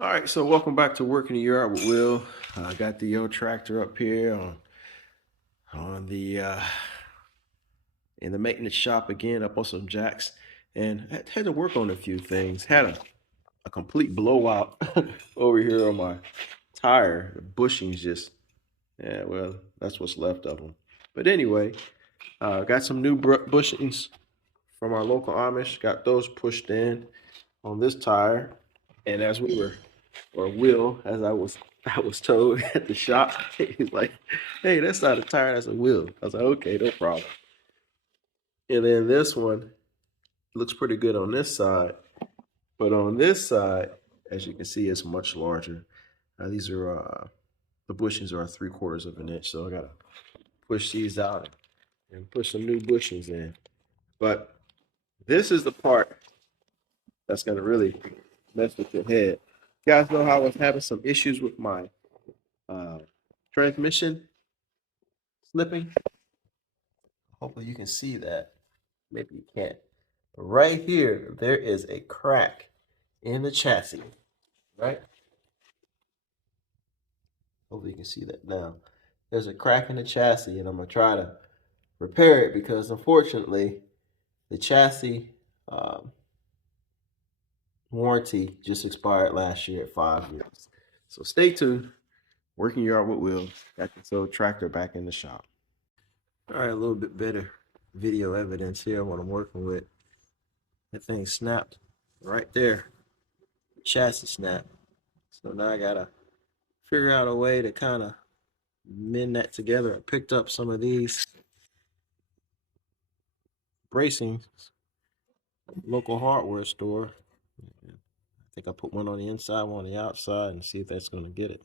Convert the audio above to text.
All right, so welcome back to Working the Yard with Will. I got the old tractor up here on the in the maintenance shop again, up on some jacks, and had to work on a few things. Had a complete blowout over here on my tire. The bushings just, yeah, well, that's what's left of them. But anyway, got some new bushings from our local Amish. Got those pushed in on this tire, and as we were, or Will, as I was told at the shop, he's like, "Hey, that's not a tire, that's a wheel." I was like, "Okay, no problem." And then this one looks pretty good on this side, but on this side, as you can see, it's much larger. These are the bushings are 3/4 of an inch, so I gotta push these out and put some new bushings in. But this is the part that's gonna really mess with your head. You guys know how I was having some issues with my uh, transmission slipping. Hopefully you can see that. Maybe you can't. But right here, there is a crack in the chassis, right? Hopefully you can see that now. There's a crack in the chassis, and I'm gonna try to repair it because unfortunately, the chassis um, warranty just expired last year at 5 years. So stay tuned. Working Yard with Will. Got this old tractor back in the shop. All right, a little bit better video evidence here. What I'm working with. That thing snapped right there. Chassis snap. So now I gotta figure out a way to kind of mend that together. I picked up some of these bracings, local hardware store. I think I put one on the inside, one on the outside, and see if that's gonna get it.